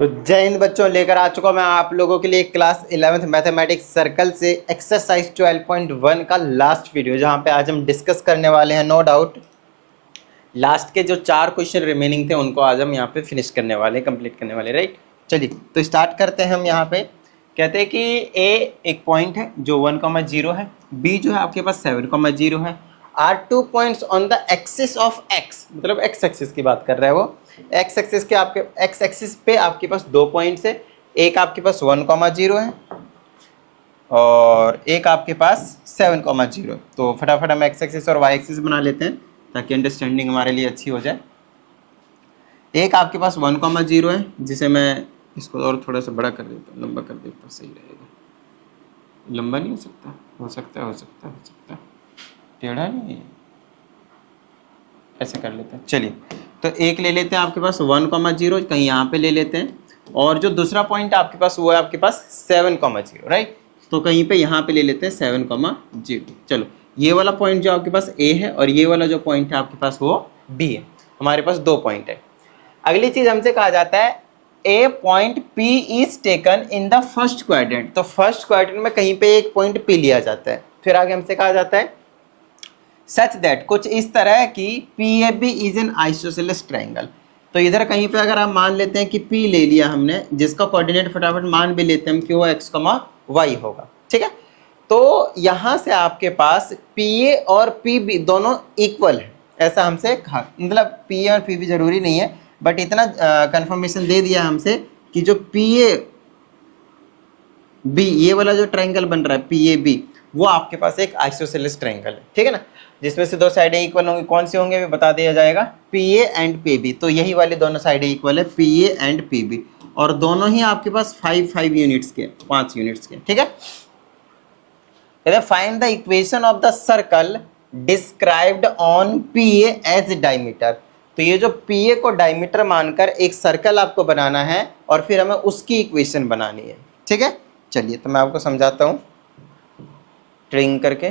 तो जय हिंद बच्चों, लेकर आ चुका मैं आप लोगों के लिए क्लास 11th मैथमेटिक्स सर्कल से एक्सरसाइज 12.1 का लास्ट वीडियो, जहां पे आज हम डिस्कस करने वाले हैं। नो डाउट लास्ट के जो 4 क्वेश्चन रिमेनिंग थे उनको आज हम यहाँ पे फिनिश करने वाले, कंप्लीट करने वाले, राइट। चलिए तो स्टार्ट करते हैं। हम यहाँ पे कहते हैं कि ए एक पॉइंट है जो 1,0 है, बी जो है आपके पास 7,0 है, are 2 points on the axis of x, मतलब एक्स एक्सिस की बात कर रहा है वो। एक्स एक्सिस के आपके एक्स एक्सिस पे आपके पास 2 पॉइंट्स है, एक आपके पास 1,0 है और एक आपके पास 7,0। तो फटाफट हम एक्स एक्सिस और वाई एक्सिस बना लेते हैं ताकि अंडरस्टैंडिंग हमारे लिए अच्छी हो जाए। एक आपके पास 1,0 है, जिसे मैं इसको और थोड़ा सा बड़ा कर देता हूँ, लंबा कर देता हूँ, सही रहेगा। लंबा नहीं हो सकता, हो सकता है, हो सकता है, हो सकता है, टेढ़ा नहीं है, ऐसे कर लेते हैं। चलिए तो एक ले लेते हैं आपके पास 1,0, कहीं यहाँ पे ले लेते हैं, और जो दूसरा पॉइंट आपके पास वो है आपके पास 7,0, राइट। तो कहीं पे यहाँ पे ले लेते हैं 7,0। चलो ये वाला पॉइंट जो आपके पास ए है और ये वाला जो पॉइंट है आपके पास वो बी है। हमारे पास 2 पॉइंट है। अगली चीज हमसे कहा जाता है a point P is taken in the first quadrant. तो फर्स्ट क्वाड्रेंट में कहीं पे एक पॉइंट पी लिया जाता है। फिर आगे हमसे कहा जाता है सच दैट, कुछ इस तरह कि P A B is an isosceles triangle. तो इधर कहीं पे अगर हम मान लेते हैं कि P ले लिया हमने, जिसका कोऑर्डिनेट फटाफट मान भी लेते हैं हम कि वो x, y होगा, ठीक है। तो यहाँ से आपके पास PA और PB दोनों इक्वल है, ऐसा हमसे कहा। मतलब PA और PB जरूरी नहीं है, बट इतना कंफर्मेशन दे दिया हमसे कि जो PA B ये वाला जो ट्रायंगल बन रहा है PAB, वो आपके पास एक आइसोसेलेस ट्रायंगल है, ठीक है ना, जिसमें से 2 साइडें इक्वल होंगी। कौन सी होंगे बता दिया जाएगा, PA एंड PB। तो यही वाली दोनों साइडें इक्वल है, PA एंड PB, और दोनों ही आपके पास 5 यूनिट्स के, 5 यूनिट्स के, ठीक है। Find the equation of the circle described on PA as diameter. तो ये जो PA को डायमीटर मानकर एक सर्कल आपको बनाना है और फिर हमें उसकी इक्वेशन बनानी है, ठीक है। चलिए तो मैं आपको समझाता हूँ। ट्रिंग करके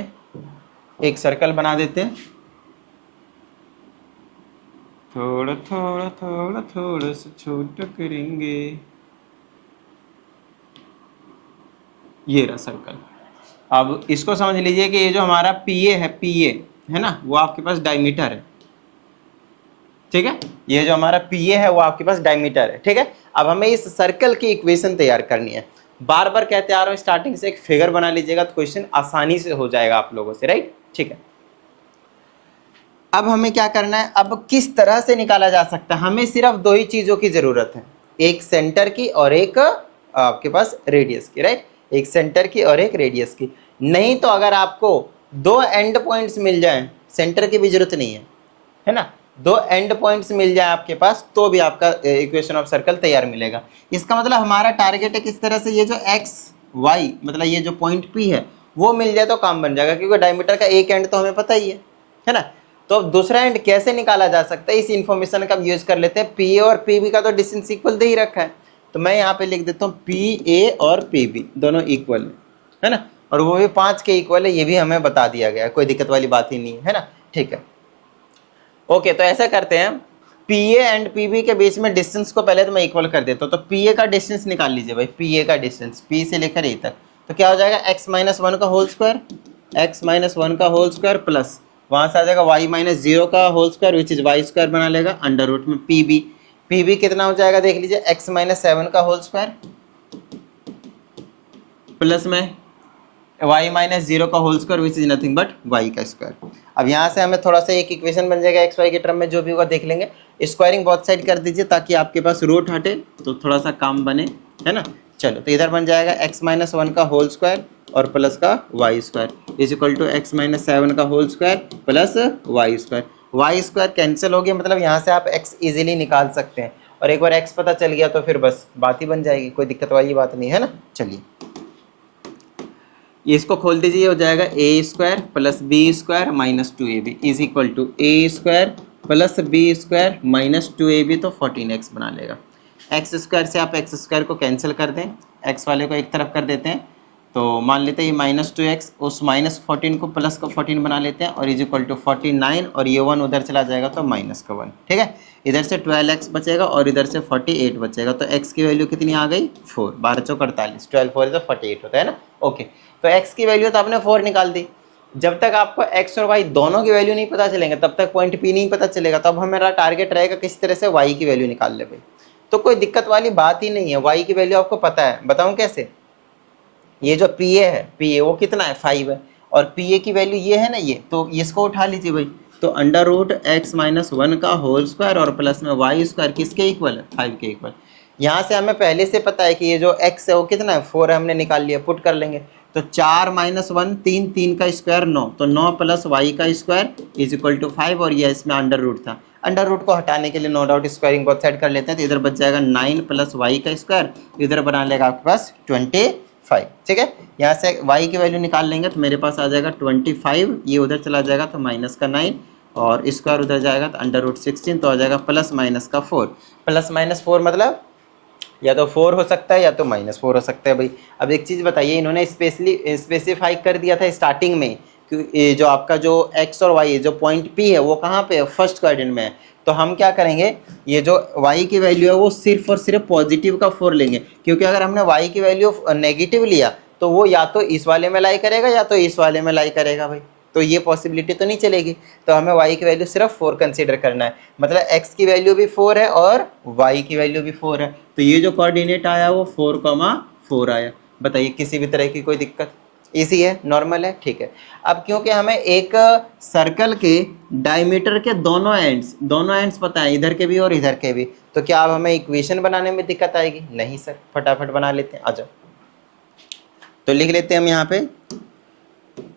एक सर्कल बना देते हैं, थोड़ा थोड़ा थोड़ा थोड़ा सा छोटा करेंगे। ये रहा सर्कल। अब इसको समझ लीजिए कि ये जो हमारा PA है ना, वो आपके पास डायमीटर है, ठीक है। ये जो हमारा PA है वो आपके पास डायमीटर है, ठीक है। अब हमें इस सर्कल की इक्वेशन तैयार करनी है। बार बार कहते आ रहा हूँ, स्टार्टिंग से एक फिगर बना लीजिएगा तो क्वेश्चन आसानी से हो जाएगा आप लोगों से, राइट, ठीक है। अब हमें क्या करना है, अब किस तरह से निकाला जा सकता है, हमें सिर्फ 2 ही चीजों की जरूरत है, एक सेंटर की और एक आपके पास रेडियस की, राइट। एक सेंटर की और एक रेडियस की। नहीं तो अगर आपको 2 एंड पॉइंट्स मिल जाएं, सेंटर की भी जरूरत नहीं है ना, 2 एंड पॉइंट्स मिल जाए आपके पास तो भी आपका इक्वेशन ऑफ सर्कल तैयार मिलेगा। इसका मतलब हमारा टारगेट है किस तरह से, ये जो एक्स वाई मतलब ये जो पॉइंट P है वो मिल जाए तो काम बन जाएगा, क्योंकि डायमीटर का एक एंड तो हमें पता ही है ना। तो अब दूसरा एंड कैसे निकाला जा सकता है, इस इंफॉर्मेशन का हम यूज कर लेते हैं। PA और PB का तो डिस्टेंस इक्वल दे ही रखा है, तो मैं यहाँ पे लिख देता हूँ PA और PB दोनों इक्वल है ना, और वो भी 5 के इक्वल है, ये भी हमें बता दिया गया है, कोई दिक्कत वाली बात ही नहीं है ना, ठीक है। ओके तो ऐसा करते हैं, PA एंड PB के बीच में डिस्टेंस को पहले तो मैं इक्वल कर देता हूँ। तो PA का डिस्टेंस निकाल लीजिए भाई, PA का डिस्टेंस P से लेकर A तक, तो क्या हो जाएगा x-1 का होल स्क्वायर, x-1 का होल स्क्वायर प्लस वहां से आ जाएगा y-0 का whole square, which is y square बना लेगा अंडर रूट में PB कितना हो जाएगा देख लीजिए, x-7 का होल स्क्वायर प्लस में y-0 का whole square which is nothing but y का स्क्वायर। अब यहाँ से हमें थोड़ा सा एक इक्वेशन बन जाएगा, एक्स वाई के टर्म में जो भी होगा देख लेंगे। स्क्वायरिंग बहुत साइड कर दीजिए ताकि आपके पास रूट हटे तो थोड़ा सा काम बने, है ना। चलो तो इधर बन जाएगा x-1 का होल स्क्वायर और प्लस का y square is equal to x-7 का whole square plus y square. Y square cancel हो गया, मतलब यहाँ से आप x इजीली निकाल सकते हैं, और एक बार x पता चल गया तो फिर बस बात ही बन जाएगी, कोई दिक्कत वाली बात नहीं है ना। चलिए ये इसको खोल दीजिए, हो जाएगा a square plus b square minus 2ab is equal to a square plus b square minus 2ab, तो 14x बना लेगा। एक्स स्क्वायर से आप एक्स स्क्वायर को कैंसिल कर दें, एक्स वाले को एक तरफ कर देते हैं, तो मान लेते हैं ये -2x, उस -14 को प्लस का 14 बना लेते हैं और इज इक्वल टू 49, और ये 1 उधर चला जाएगा तो माइनस का 1। ठीक है, इधर से 12x बचेगा और इधर से 48 बचेगा। तो x की वैल्यू कितनी आ गई 4, 12 चौक 48, 12 4 तो 48 होता है ना। ओके, तो x की वैल्यू तो आपने 4 निकाल दी। जब तक आपको x और y दोनों की वैल्यू नहीं पता चलेंगे तब तक पॉइंट P नहीं पता चलेगा। तब हमारा टारगेट रहेगा किस तरह से y की वैल्यू निकाल ले भाई। तो कोई दिक्कत वाली बात ही नहीं है, y की वैल्यू आपको पता है। बताऊं कैसे? ये जो PA है, PA वो कितना है 5 है, और PA की वैल्यू ये है ना, ये तो इसको उठा लीजिए भाई। तो अंडर रूट x माइनस 1 का होल स्क्वायर और प्लस में y स्क्वायर किसके इक्वल है 5 के इक्वल। यहाँ से हमें पहले से पता है कि ये जो x है वो कितना है 4 है, हमने निकाल लिया, पुट कर लेंगे। तो 4 माइनस 1 3, 3 का स्क्वायर 9, तो 9 प्लस y का स्क्वायर इज इक्वल टू 5, और ये इसमें अंडर रूट था। अंडर रूट को हटाने के लिए no doubt squaring both side कर लेते हैं, तो इधर बच जाएगा 9 प्लस y का स्क्वायर, इधर बना लेगा आपके पास 25। ठीक है, यहाँ से y की वैल्यू निकाल लेंगे तो मेरे पास आ जाएगा 25, ये उधर चला जाएगा तो माइनस का 9, और स्क्वायर उधर जाएगा तो अंडर रूट 16, तो आ जाएगा प्लस माइनस का 4। प्लस माइनस 4 मतलब या तो 4 हो सकता है या तो -4 हो सकता है भाई। अब एक चीज़ बताइए, इन्होंने स्पेसिफाई कर दिया था स्टार्टिंग में कि ये जो आपका जो x और y जो पॉइंट P है वो कहाँ पे है, फर्स्ट क्वाड्रेंट में है। तो हम क्या करेंगे, ये जो y की वैल्यू है वो सिर्फ और सिर्फ पॉजिटिव का 4 लेंगे, क्योंकि अगर हमने y की वैल्यू नेगेटिव लिया तो वो या तो इस वाले में लाई करेगा या तो इस वाले में लाई करेगा भाई। तो ये पॉसिबिलिटी तो नहीं चलेगी। तो हमें y की वैल्यू सिर्फ 4 कंसीडर करना है, मतलब x की वैल्यू भी 4 है और y की वैल्यू भी 4 है। तो ये जो कोऑर्डिनेट आया वो 4,4 आया। बताइए किसी भी तरह की कोई दिक्कत? इजी है, नॉर्मल है, ठीक है। अब क्योंकि हमें एक सर्कल के डायमीटर के दोनों एंड्स पता है, इधर के भी और इधर के भी, तो क्या अब हमें इक्वेशन बनाने में दिक्कत आएगी? नहीं सर, फटाफट बना लेते हैं, आ जाओ। तो लिख लेते हैं हम यहाँ पे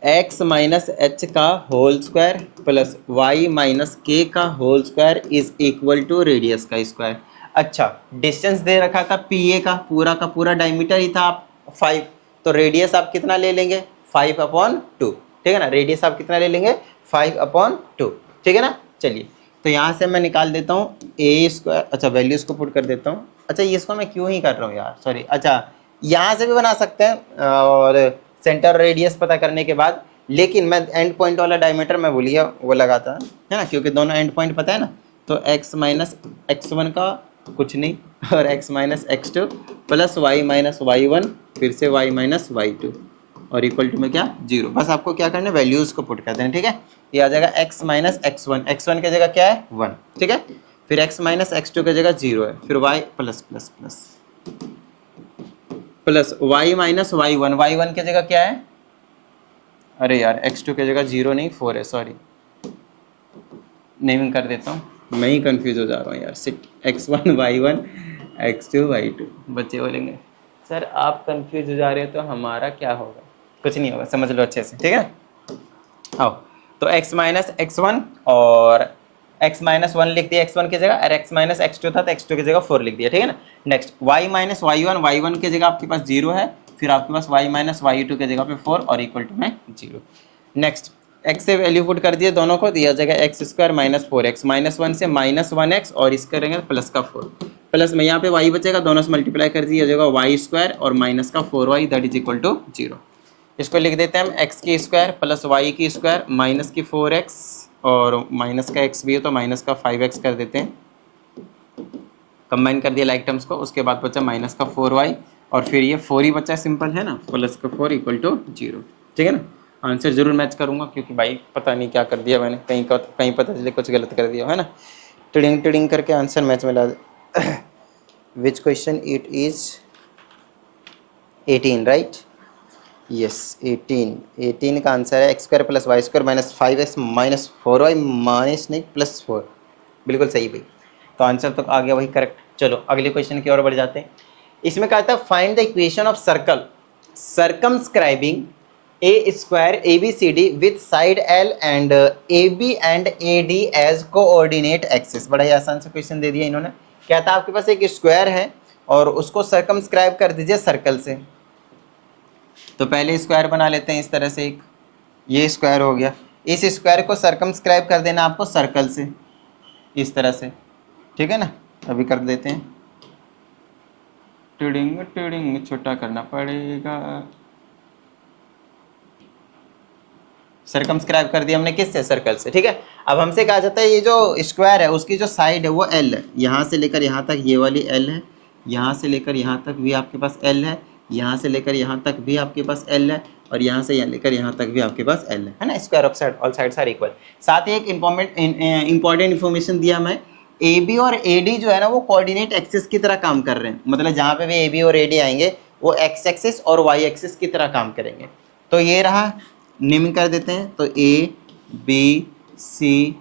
x माइनस एच का whole square plus y minus K का whole square is equal to radius का स्क्वायर। अच्छा, डिस्टेंस दे रखा था PA का पूरा डायमीटर ही था 5, तो रेडियस आप कितना ले लेंगे 5/2। ठीक है ना, रेडियस आप कितना ले लेंगे 5/2। ठीक है ना। चलिए, तो यहाँ से मैं निकाल देता हूँ ए स्क्वायर। अच्छा, वैल्यूज को पुट कर देता हूँ। अच्छा, ये इसको मैं क्यों ही कर रहा हूँ यार, सॉरी। अच्छा, यहाँ से भी बना सकते हैं और सेंटर रेडियस पता करने के बाद, लेकिन मैं एंड पॉइंट वाला डायमीटर मैं भूलिया वो लगाता है ना, क्योंकि दोनों एंड पॉइंट पता है ना। तो x माइनस x1 का कुछ नहीं और x minus x2 plus y minus y1 फिर से y माइनस y2 और इक्वल टू में क्या 0। बस आपको क्या करना है, वैल्यूज को पुट कर देना। ठीक है, ये आ जाएगा x माइनस x1 की जगह क्या है 1। ठीक है, फिर x माइनस x2 की जगह 0 है, फिर y plus plus plus plus y minus y1 की जगह क्या है, अरे यार x2 की जगह 0 नहीं 4 है, सॉरी नेमिंग कर देता हूँ, मैं ही कंफ्यूज हो जा रहा हूँ यार। Seat x1 y1 x2 y2। बच्चे बोलेंगे सर आप कंफ्यूज हो जा रहे हो तो हमारा क्या होगा? कुछ नहीं होगा, समझ लो अच्छे से। ठीक है, आओ। तो x माइनस x1 और x माइनस 1 लिख दिया x1 की जगह, और x माइनस x2 था तो x2 की जगह 4 लिख दिया। ठीक है ना। नेक्स्ट y माइनस y1 की जगह आपके पास 0 है, फिर आपके पास y माइनस y2 की जगह पे 4 और इक्वल टू में 0। नेक्स्ट x से वैल्यू पुट कर दिए, दोनों को दिया जाएगा x स्क्वायर माइनस 4x, -1 से -1x और इसका रहेगा प्लस का 4, प्लस में यहाँ पे y बचेगा, दोनों से मल्टीप्लाई कर दिया जाएगा y स्क्वायर और माइनस का 4y that is equal to 0। इसको लिख देते हैं हम x की स्क्वायर प्लस y की स्क्वायर माइनस की 4x और माइनस का x भी है तो माइनस का 5x कर देते हैं। कंबाइन कर दिया लाइक टर्म्स को, उसके बाद बचा माइनस का 4y और फिर ये 4 ही बचा, सिंपल है ना, प्लस का 4 इक्वल टू 0। ठीक है ना। आंसर जरूर मैच करूंगा क्योंकि भाई पता नहीं क्या कर दिया मैंने, कहीं पता चले कुछ गलत कर दिया है ना। टिडिंग टिडिंग करके आंसर मैच में ला which question it is 18 right, yes 18 का आंसर है x square plus y square minus 5x minus 4y minus नहीं प्लस 4। बिल्कुल सही भाई, तो आंसर तो आ गया वही करेक्ट। चलो अगले क्वेश्चन की ओर बढ़ जाते हैं। इसमें कहा था find the equation of circle circumscribing a square ABCD with side L and AB and AD as coordinate axis. बड़ा ही आसान से क्वेश्चन दे दिया इन्होंने। क्या था, आपके पास एक स्क्वायर है और उसको सर्कमस्क्राइब कर दीजिए सर्कल से। तो पहले स्क्वायर बना लेते हैं इस तरह से, एक ये स्क्वायर हो गया, इस स्क्वायर को सर्कमस्क्राइब कर देना आपको सर्कल से इस तरह से। ठीक है ना, अभी कर देते हैं, टिडिंग टिडिंग छोटा करना पड़ेगा। सर्कमस्क्राइब कर दिया हमने किससे, सर्कल से, ठीक है। अब हमसे कहा जाता है ये जो स्क्वायर है उसकी जो साइड है वो एल है, यहाँ से लेकर यहाँ तक ये वाली एल है, यहाँ से लेकर यहाँ तक भी आपके पास एल है, यहाँ से लेकर यहाँ तक भी आपके पास एल है, और यहाँ से यहाँ लेकर यहाँ तक भी आपके पास एल है ना। Square of side all sides are equal. साथ ही एक इंपॉर्टेंट इन्फॉर्मेशन दिया मैं, ए बी और ए डी जो है ना वो कोऑर्डिनेट एक्सिस की तरह काम कर रहे हैं, मतलब जहाँ पे भी ए बी और ए डी आएंगे वो एक्स एक्सिस और वाई एक्सिस की तरह काम करेंगे। तो ये रहा, निम्न कर देते हैं, तो ए बी सी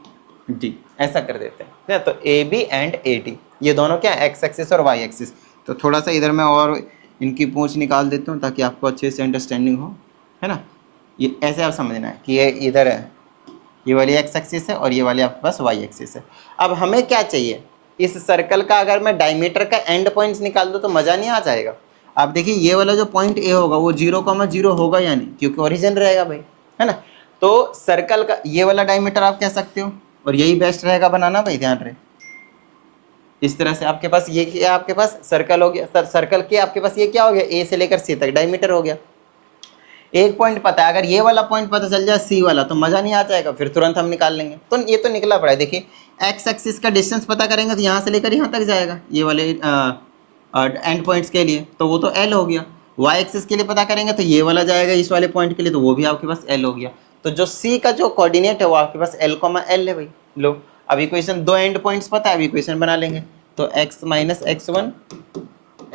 डी ऐसा कर देते हैं। तो A B and A D ये दोनों क्या, एक्स एक्सिस और वाई एक्सिस। तो थोड़ा सा इधर मैं और इनकी पूंछ निकाल देता हूँ ताकि आपको अच्छे से अंडरस्टैंडिंग हो, है ना। ये ऐसे आप समझना है कि ये इधर है, ये वाली एक्स एक्सिस है और ये वाली आपके पास वाई एक्सिस है। अब हमें क्या चाहिए, इस सर्कल का अगर मैं डायमीटर का एंड पॉइंट्स निकाल दूँ तो मज़ा नहीं आ जाएगा। आप देखिए ये वाला जो पॉइंट ए होगा वो 0,0 होगा या नहीं, क्योंकि ओरिजिन रहेगा भाई, है ना। तो सर्कल का ये वाला डायमीटर आप कह सकते हो, और यही बेस्ट रहेगा बनाना भाई, ध्यान रहे। इस तरह से आपके पास ये क्या, आपके पास सर्कल हो गया, सर्कल के आपके पास ये क्या हो गया, ए से लेकर सी तक डायमीटर हो गया। एक पॉइंट पता है, अगर ये वाला पॉइंट पता चल जाए सी वाला तो मज़ा नहीं आ जाएगा, फिर तुरंत हम निकाल लेंगे। तो ये तो निकला पड़ा है, देखिए एक्स एक्सिस का डिस्टेंस पता करेंगे तो यहाँ से लेकर यहाँ तक जाएगा ये वाले एंड पॉइंट्स के लिए, तो वो तो एल हो गया। वाई एक्सिस के लिए पता करेंगे तो ये वाला जाएगा इस वाले पॉइंट के लिए, तो वो भी आपके पास एल हो गया। तो जो सी का जो कोऑर्डिनेट है वो आपके पास एल एल है भाई। लो अब इक्वेशन, दो एंड पॉइंट्स पता है, अब इक्वेशन बना लेंगे। तो x minus x1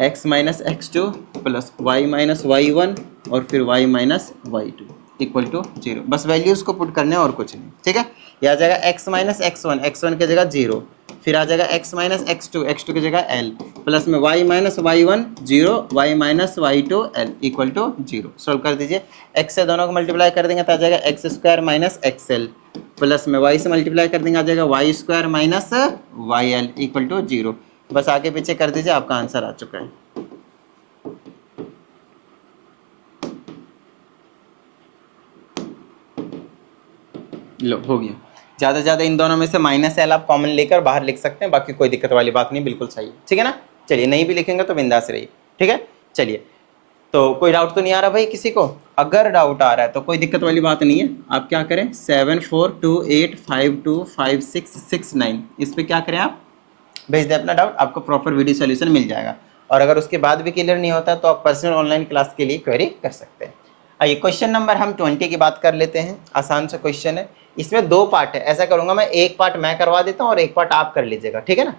x minus x2 plus y minus y1 और फिर y minus y2 equal to 0। बस वैल्यूज़ को पुट करने और कुछ नहीं, ठीक है। ये आ जाएगा x माइनस x1 x1 की जगह 0, फिर आ जाएगा x माइनस x2 x2 की जगह l, प्लस में y minus y1 0 y minus y2 l equal to 0। Solve कर दीजिए, x से दोनों को मल्टीप्लाई कर देंगे तो आ जाएगा x square minus XL, plus में y से मल्टीप्लाई कर देंगे आ जाएगा y square minus YL equal to 0। बस आगे पीछे कर दीजिए, आपका आंसर आ चुका है। लो हो गया। ज़्यादा से ज़्यादा इन दोनों में से माइनस एल आप कॉमन लेकर बाहर लिख सकते हैं, बाकी कोई दिक्कत वाली बात नहीं, बिल्कुल सही है, ठीक है ना। चलिए नहीं भी लिखेंगे तो बिंदास रहिए, ठीक है। चलिए, तो कोई डाउट तो नहीं आ रहा भाई किसी को? अगर डाउट आ रहा है तो कोई दिक्कत वाली बात नहीं है, आप क्या करें 7428525669 इस पर क्या करें, आप भेज दें अपना डाउट, आपको प्रॉपर वीडियो सोल्यूशन मिल जाएगा। और अगर उसके बाद भी क्लियर नहीं होता तो आप पर्सनल ऑनलाइन क्लास के लिए क्वेरी कर सकते हैं। आइए क्वेश्चन नंबर हम 20 की बात कर लेते हैं। आसान सा क्वेश्चन है, इसमें दो पार्ट है। ऐसा करूंगा मैं, एक पार्ट मैं करवा देता हूँ और एक पार्ट आप कर लीजिएगा, ठीक है ना।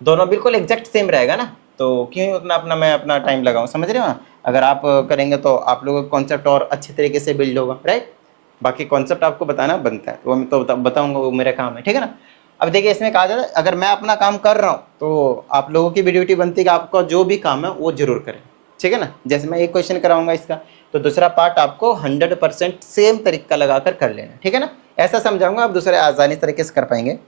दोनों बिल्कुल एग्जैक्ट सेम रहेगा ना, तो क्यों उतना मैं अपना टाइम लगाऊं, समझ रहे हो ना। अगर आप करेंगे तो आप लोगों का कॉन्सेप्ट और अच्छे तरीके से बिल्ड होगा, राइट। बाकी कॉन्सेप्ट आपको बताना बनता है, वो मैं तो बताऊंगा, वो मेरा काम है, ठीक है ना। अब देखिए इसमें कहा जाता है अगर मैं अपना काम कर रहा हूँ तो आप लोगों की भी ड्यूटी बनती है कि आपका जो भी काम है वो जरूर करें, ठीक है ना। जैसे मैं एक क्वेश्चन कराऊंगा इसका, तो दूसरा पार्ट आपको 100% सेम तरीका लगाकर कर लेना, ठीक है ना। ऐसा समझाऊंगा, आप दूसरे आसानी तरीके से कर पाएंगे।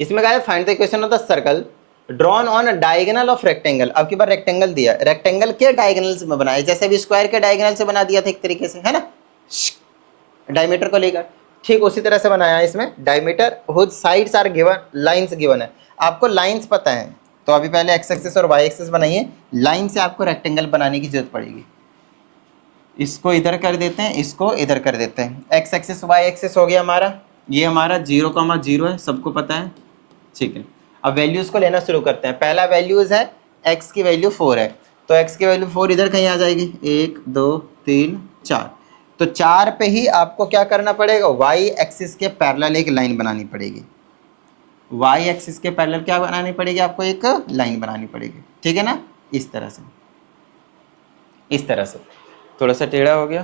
इसमें कहा है find the equation of the circle drawn on diagonal of rectangle. अब की बार रेक्टेंगल दिया, रेक्टेंगल के डायगोनल से बनाया, जैसे अभी स्क्वायर के डायगोनल से बना दिया था एक तरीके से, है ना, डायमीटर को लेकर, ठीक उसी तरह से बनाया है। इसमें diameter whose sides are given, lines given है, आपको लाइंस पता है तो अभी पहले एक्स एक्सिस और वाई एक्सिस बनाइए, लाइन से आपको रेक्टेंगल बनाने की जरूरत पड़ेगी। इसको इधर कर देते हैं, इसको इधर कर देते हैं। एक्स एक्सिस वाई एक्सिस हो गया हमारा, ये हमारा 0,0 है, सबको पता है, ठीक है। अब वैल्यूज़ को लेना शुरू करते हैं। पहला वैल्यूज़ है x की वैल्यू 4 है, तो x की वैल्यू 4 इधर कहीं आ जाएगी, 1 2 3 4। तो 4 पे ही आपको क्या करना पड़ेगा, y एक्सिस के पैरेलल एक लाइन बनानी पड़ेगी। y एक्सिस के पैरेलल क्या बनानी पड़ेगी, आपको एक लाइन बनानी पड़ेगी, ठीक है ना। इस तरह से, इस तरह से। थोड़ा सा टेढ़ा हो गया,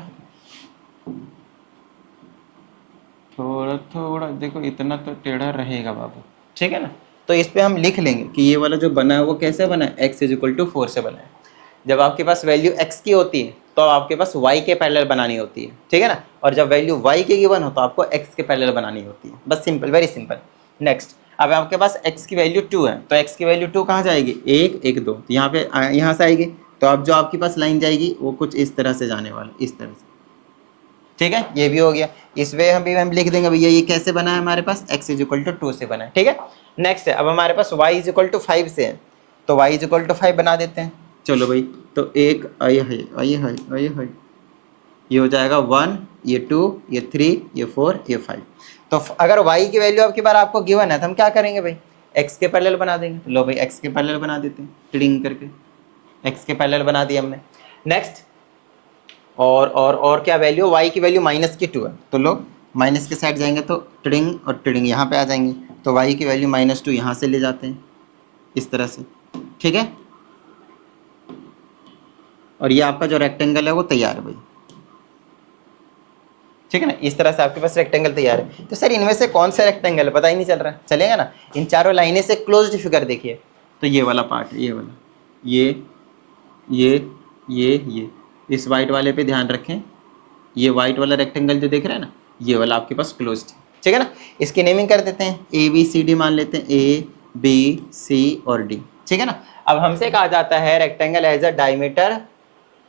थोड़ा थोड़ा देखो, इतना तो टेढ़ा रहेगा बाबू, ठीक है ना। तो इस पे हम लिख लेंगे कि ये वाला जो बना है वो कैसे बना है, x = 4 से बना है। जब आपके पास वैल्यू x की होती है तो आपके पास y के पैरेलल बनानी होती है, ठीक है ना। और जब वैल्यू y के गिवन हो तो आपको x के पैरेलल बनानी होती है, बस सिंपल, वेरी सिंपल। नेक्स्ट, अब आपके पास x की वैल्यू 2 है, तो x की वैल्यू 2 कहाँ जाएगी, 1 1 2, तो यहाँ पे यहाँ से आएगी। तो अब जो आपके पास लाइन जाएगी वो कुछ इस तरह से जाने वाला, इस तरह से, ठीक है। ये भी हो गया। इस वे हम लिख देंगे भैया ये कैसे बना है, हमारे पास x = 2 से बना है, ठीक है। नेक्स्ट है, अब हमारे पास y = 5 से है, तो y = 5 बना देते हैं। चलो भाई, तो एक आइए है ये हो जाएगा 1, ये 2, ये 3, ये 4, ये 5। तो अगर y की वैल्यू आपकी बार आपको गिवन है तो हम क्या करेंगे भाई, x के पैरेलल बना देंगे। लो भाई x के पैरेलल बना देते हैं, टिडिंग करके x के पैरेलल बना दिया हमने। नेक्स्ट और क्या वैल्यू, y की वैल्यू -2 है, तो लो माइनस के साइड जाएंगे तो टिडिंग और टिडिंग यहाँ पे आ जाएंगे, तो y की वैल्यू -2 यहाँ से ले जाते हैं इस तरह से, ठीक है। और ये आपका जो रेक्टेंगल है वो तैयार है भाई, ठीक है ना। इस तरह से आपके पास रेक्टेंगल तैयार है। तो सर इनमें से कौन सा रेक्टेंगल है पता ही नहीं चल रहा है, चलेगा ना। इन चारों लाइनें से क्लोज्ड फिगर देखिए, तो ये वाला पार्ट है, ये वाला, ये इस वाइट वाले पे ध्यान रखें, ये वाइट वाला रेक्टेंगल जो देख रहे हैं ना, ये वाला आपके पास क्लोज्ड है, ठीक है ना। इसकी नेमिंग कर देते हैं, ABCD मान लेते हैं, ABC और D, ठीक है ना। अब हमसे कहा जाता है rectangle as a diameter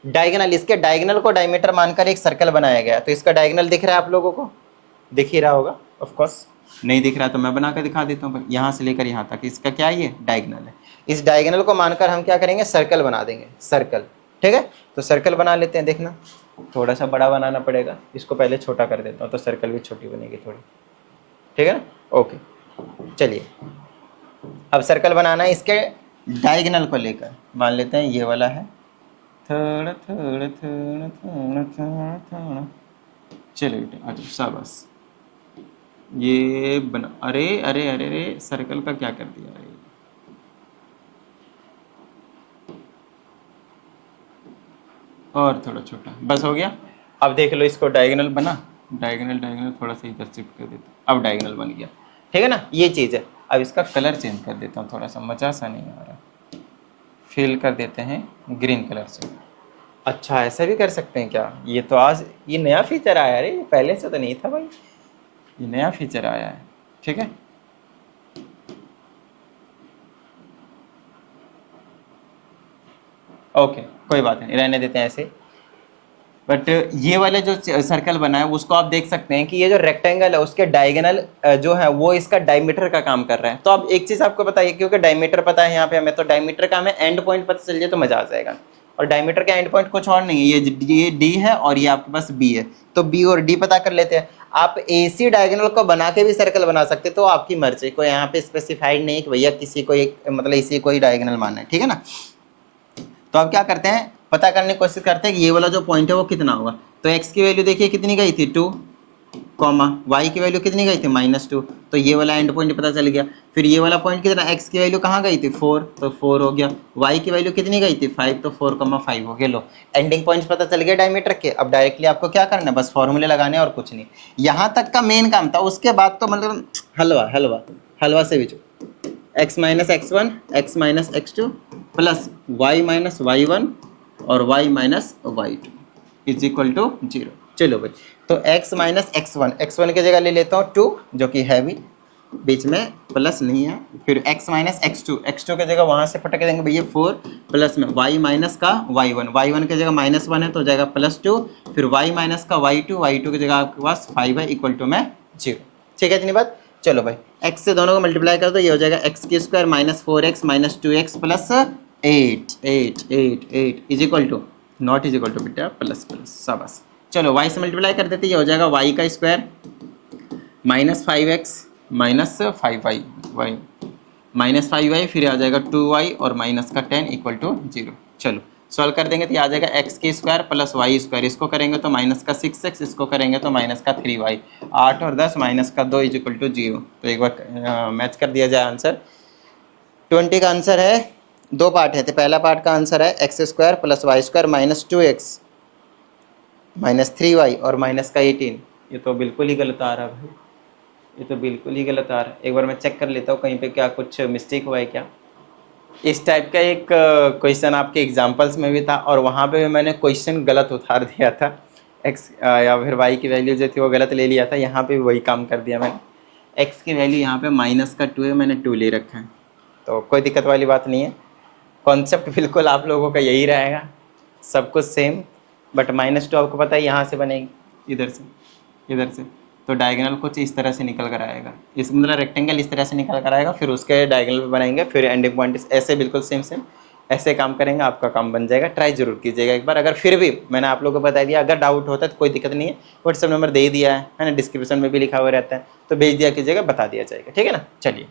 diagonal, इसके डायगोनल को डायमीटर मानकर एक सर्कल बनाया गया। तो इसका डायगोनल दिख रहा है आप लोगों को, दिख ही रहा होगा ऑफ कोर्स, नहीं दिख रहा तो मैं बनाकर दिखा देता हूँ। यहाँ से लेकर यहाँ तक इसका क्या है, ये डायगोनल है। इस डायगोनल को मानकर हम क्या करेंगे, सर्कल बना देंगे, सर्कल, ठीक है। तो सर्कल बना लेते हैं, देखना थोड़ा सा बड़ा बनाना पड़ेगा, इसको पहले छोटा कर देता हूँ तो सर्कल भी छोटी बनेगी थोड़ी, ठीक है ना। ओके चलिए, अब सर्कल बनाना है, इसके डायगोनल को लेकर मान लेते हैं ये वाला है, थोड़ा थोड़ा थोड़ा थोड़ा थोड़ा थोड़ा, चलो बेटा अच्छा शाबाश, ये बना, अरे अरे अरे अरे सर्कल का क्या कर दिया है, और थोड़ा छोटा, बस हो गया। अब देख लो इसको, डायगोनल बना, डायगोनल थोड़ा सा इधर शिफ्ट कर देता हूँ, अब डायगोनल बन गया, ठीक है ना। ये चीज़ है। अब इसका कलर चेंज कर देता हूँ, थोड़ा सा मजा सा नहीं आ रहा, फिल कर देते हैं ग्रीन कलर से। अच्छा ऐसा भी कर सकते हैं क्या, ये तो आज ये नया फीचर आया है, ये पहले से तो नहीं था भाई, ये नया फीचर आया है, ठीक है। ओके कोई बात नहीं, रहने देते हैं ऐसे। बट ये वाले जो सर्कल बना है उसको आप देख सकते हैं कि ये जो रेक्टेंगल है उसके डायगोनल जो है वो इसका डायमीटर का काम कर रहा है। तो अब एक चीज आपको बताइए, क्योंकि डायमीटर पता है यहाँ पे हमें, तो डायमीटर का हमें एंड पॉइंट पता चल जाए तो मजा आ जाएगा। और डायमीटर का एंड पॉइंट कुछ और नहीं है, ये डी है और ये आपके पास बी है, तो बी और डी पता कर लेते हैं। आप AC डायगोनल को बना के भी सर्कल बना सकते, तो आपकी मर्जी, कोई यहाँ पे स्पेसिफाइड नहीं कि भैया किसी को एक मतलब इसी को ही डायगोनल मानना है, ठीक है ना। तो अब क्या करते हैं, पता करने की कोशिश करते हैं कि ये वाला जो पॉइंट है वो कितना होगा। तो x की वैल्यू देखिए कितनी गई थी 2, y की वैल्यू कितनी गई थी -2, तो ये वाला एंड पॉइंट पता चल गया। फिर ये वाला पॉइंट कितना, x की वैल्यू कहाँ गई थी 4, तो 4 हो गया। y की वैल्यू कितनी गई थी 5, तो 4,5 हो गया। लो एंडिंग पॉइंट्स पता चल गया डायमीटर के। अब डायरेक्टली आपको क्या करना है, बस फॉर्मूले लगाने और कुछ नहीं, यहाँ तक का मेन काम था। उसके बाद तो मतलब हलवा हलवा हलवा से भी x minus x1 x minus x2 plus y minus y1 और y minus y2 is equal to 0। चलो भाई, तो x माइनस x1 की जगह ले लेता हूँ 2, जो कि है भी बीच में प्लस नहीं है। फिर x माइनस x2 की जगह वहाँ से पटक देंगे भैया 4 प्लस में y माइनस का y1 की जगह -1 है तो हो जाएगा +2। फिर y माइनस का y2 की जगह आपके पास 5 है इक्वल टू में 0। ठीक है इतनी बात। चलो भाई x से दोनों को मल्टीप्लाई कर दो, ये हो जाएगा x² -4x -2x plus 8 is equal to, not is equal to बेटा प्लस शाबाश। चलो y से मल्टीप्लाई कर देते, ये हो जाएगा y का स्क्वायर -5x -5y -5y फिर आ जाएगा 2y और माइनस का 10 इक्वल टू 0। चलो सॉल्व कर देंगे तो ये आ जाएगा x² प्लस y², इसको करेंगे तो माइनस का 6x, इसको करेंगे तो माइनस का 3y, 8 और 10 माइनस का 2 इज इक्वल टू 0। तो एक बार मैच कर दिया जाए आंसर। 20 का आंसर है, दो पार्ट है, तो पहला पार्ट का आंसर है x² plus y² -2x -3y और माइनस का 18। ये तो बिल्कुल ही गलत आ रहा है भाई, ये तो बिल्कुल ही गलत आ रहा है। एक बार मैं चेक कर लेता हूँ कहीं पे क्या कुछ मिस्टेक हुआ है क्या। इस टाइप का एक क्वेश्चन आपके एग्जाम्पल्स में भी था और वहाँ पे भी मैंने क्वेश्चन गलत उतार दिया था, x या फिर y की वैल्यू जो थी वो गलत ले लिया था। यहाँ पे भी वही काम कर दिया मैंने, x की वैल्यू यहाँ पे -2 है, मैंने 2 ले रखा है, तो कोई दिक्कत वाली बात नहीं है। कॉन्सेप्ट बिल्कुल आप लोगों का यही रहेगा, सब कुछ सेम, बट -2 आपको पता है यहाँ से बनेगी, इधर से तो डायगोनल कुछ इस तरह से निकल कर आएगा, इस मतलब रेक्टेंगल इस तरह से निकल कर आएगा, फिर उसके डायगोनल पे बनाएंगे, फिर एंडिंग पॉइंट ऐसे बिल्कुल सेम ऐसे काम करेंगे आपका काम बन जाएगा। ट्राई जरूर कीजिएगा एक बार। अगर फिर भी मैंने आप लोगों को बता दिया, अगर डाउट होता है तो कोई दिक्कत नहीं है, व्हाट्सएप नंबर दे दिया है ना, डिस्क्रिप्शन में भी लिखा हुआ रहता है, तो भेज दिया कीजिएगा, बता दिया जाएगा, ठीक है ना। चलिए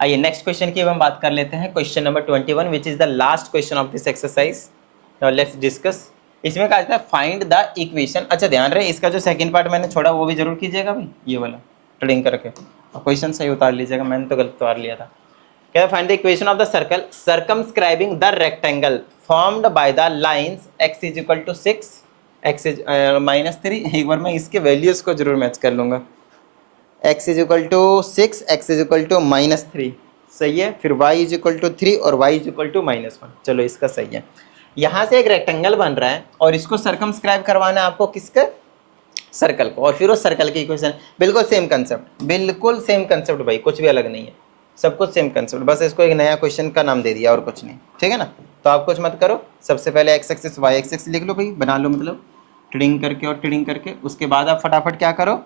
आइए नेक्स्ट क्वेश्चन की हम बात कर लेते हैं। Question number 21 which is the last question of this exercise. Now let's discuss. इसमें कहा जाता है फाइंड द इक्वेशन। अच्छा ध्यान रहे, इसका जो सेकंड पार्ट मैंने छोड़ा वो भी जरूर कीजिएगा भाई, ये वाला ट्रेडिंग करके, और क्वेश्चन सही उतार लीजिएगा, मैंने तो गलत उतार लिया था। क्या find the equation of the circle circumscribing the rectangle formed by the lines x is equal to 6 x is -3। एक बार मैं इसके वैल्यूज को जरूर मैच कर लूंगा। x is equal to 6, x is equal to -3, सही है। फिर y इज इक्वल टू 3 और y इज इक्वल टू -1, चलो इसका सही है। यहाँ से एक रेक्टेंगल बन रहा है और इसको सर्कमस्क्राइब करवाना है आपको, किसका, सर्कल को, और फिर उस सर्कल की इक्वेशन बिल्कुल सेम कंसेप्ट, बिल्कुल सेम कंसेप्ट भाई, कुछ भी अलग नहीं है, सब कुछ सेम कंसेप्ट, बस इसको एक नया क्वेश्चन का नाम दे दिया और कुछ नहीं, ठीक है ना। तो आप कुछ मत करो, सबसे पहले x एक्सिस y एक्सिस लिख लो भाई, बना लो, मतलब ट्रेडिंग करके और ट्रेडिंग करके। उसके बाद आप फटाफट क्या करो,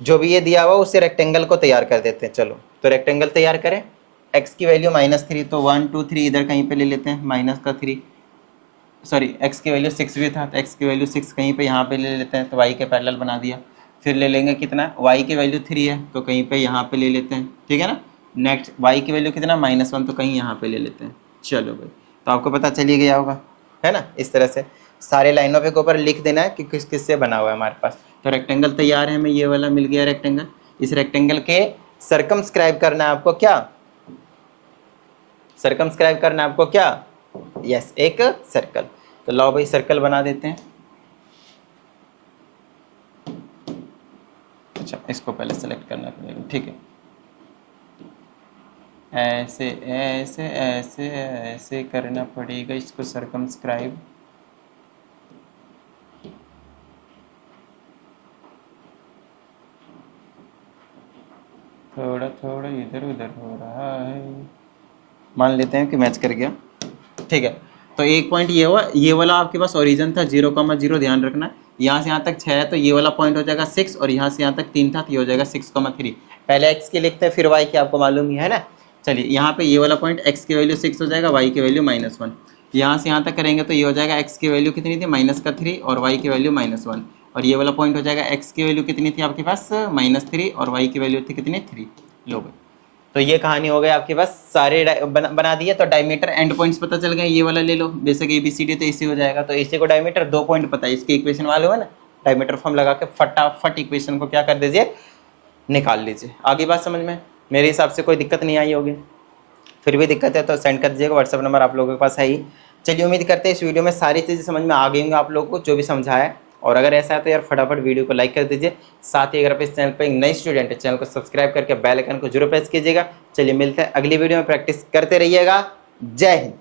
जो भी ये दिया हुआ उससे रेक्टेंगल को तैयार कर देते हैं। चलो तो रेक्टेंगल तैयार करें। x की वैल्यू -3, तो 1 2 3 इधर कहीं पे ले लेते हैं, -3, सॉरी x की वैल्यू 6 भी था, तो x की वैल्यू 6 कहीं पे यहाँ पे ले लेते हैं, तो y के पैरेलल बना दिया। फिर ले लेंगे कितना, y की वैल्यू 3 है तो कहीं पे यहाँ पे ले लेते हैं, ठीक है ना। नेक्स्ट y की वैल्यू कितना, -1, तो कहीं यहाँ पे ले लेते हैं। चलो भाई, तो आपको पता चली गया होगा, है ना। इस तरह से सारे लाइनों पे ऊपर लिख देना है कि किस किस से बना हुआ है हमारे पास। तो रेक्टेंगल तैयार है, हमें ये वाला मिल गया रेक्टेंगल। इस रेक्टेंगल के सर्कमस्क्राइब करना है आपको, क्या सर्कमस्क्राइब करना है आपको, क्या, यस, एक सर्कल। तो लो भाई सर्कल बना देते हैं। अच्छा इसको पहले सेलेक्ट करना पड़ेगा, ठीक है। ऐसे ऐसे ऐसे ऐसे करना पड़ेगा इसको सर्कमस्क्राइब। थोड़ा थोड़ा इधर उधर हो रहा है, मान लेते हैं कि मैच कर गया, ठीक है। तो एक पॉइंट ये हुआ, ये वाला आपके पास ओरिजिन था 0,0, ध्यान रखना। यहाँ से यहाँ तक 6 है तो ये वाला पॉइंट हो जाएगा 6, और यहाँ से यहाँ तक 3 था तो ये हो जाएगा 6,3। पहले x की लिखते हैं फिर y की, आपको मालूम ही है ना। चलिए यहाँ पे ये वाला पॉइंट x की वैल्यू 6 हो जाएगा, y की वैल्यू -1। यहाँ से यहाँ तक करेंगे तो ये हो जाएगा x की वैल्यू कितनी थी, -3, और y की वैल्यू -1। और ये वाला पॉइंट हो जाएगा x की वैल्यू कितनी थी आपके पास, -3, और y की वैल्यू थी कितनी, 3। लो भाई, तो ये कहानी हो गई आपके पास, सारे बना दिए। तो डायमीटर एंड पॉइंट्स पता चल गए, ये वाला ले लो, बेसिक ABCD तो इसी हो जाएगा। तो इसी को डायमीटर 2 पॉइंट पता है, इसकी इक्वेशन मालूम है ना, डायमीटर फॉर्म लगा के फटाफट इक्वेशन को क्या कर दीजिए, निकाल लीजिए। आगे बात समझ में, मेरे हिसाब से कोई दिक्कत नहीं आई होगी। फिर भी दिक्कत है तो सेंड कर दीजिएगा, व्हाट्सअप नंबर आप लोगों के पास है ही। चलिए उम्मीद करते हैं इस वीडियो में सारी चीज़ें समझ में आ गई होंगी आप लोगों को, जो भी समझाया है। और अगर ऐसा है तो यार फटाफट वीडियो को लाइक कर दीजिए। साथ ही अगर आप इस चैनल पर एक नई स्टूडेंट है, चैनल को सब्सक्राइब करके बेल आइकन को जरूर प्रेस कीजिएगा। चलिए मिलते हैं अगली वीडियो में, प्रैक्टिस करते रहिएगा। जय हिंद।